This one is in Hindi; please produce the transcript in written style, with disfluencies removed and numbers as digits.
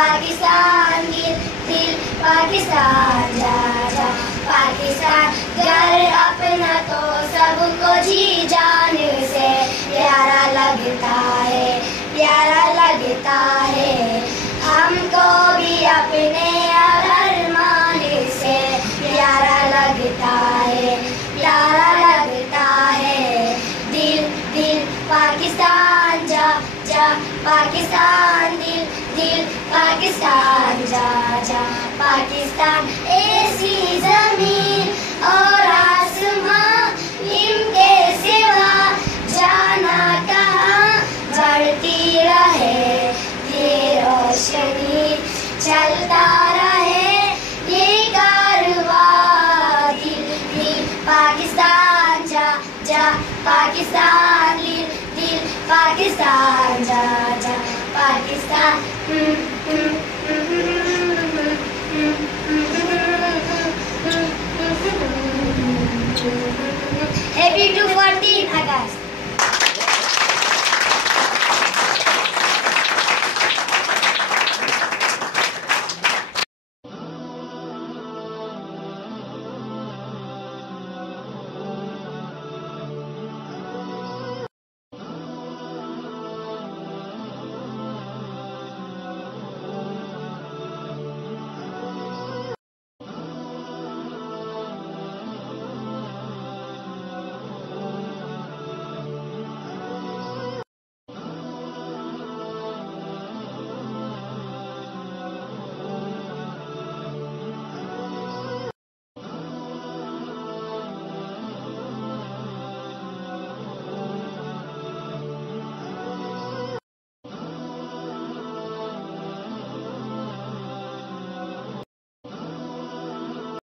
पाकिस्तान दिल दिल पाकिस्तान जा जा पाकिस्तान घर अपना तो सबको जी जान से प्यारा लगता है, प्यारा लगता है। हमको भी अपने अरमान से प्यारा लगता है, प्यारा लगता है। दिल दिल पाकिस्तान जा जा पाकिस्तान दिल दिल पाकिस्तान जा जा पाकिस्तान ऐसी जमीन और आसमां इनके सिवा जाना कहाँ बढ़ती रहे ये रोशनी चलता रहे ये कारवां दिल दिल पाकिस्तान जा जा पाकिस्तान दिल दिल पाकिस्तान जा जा पाकिस्तान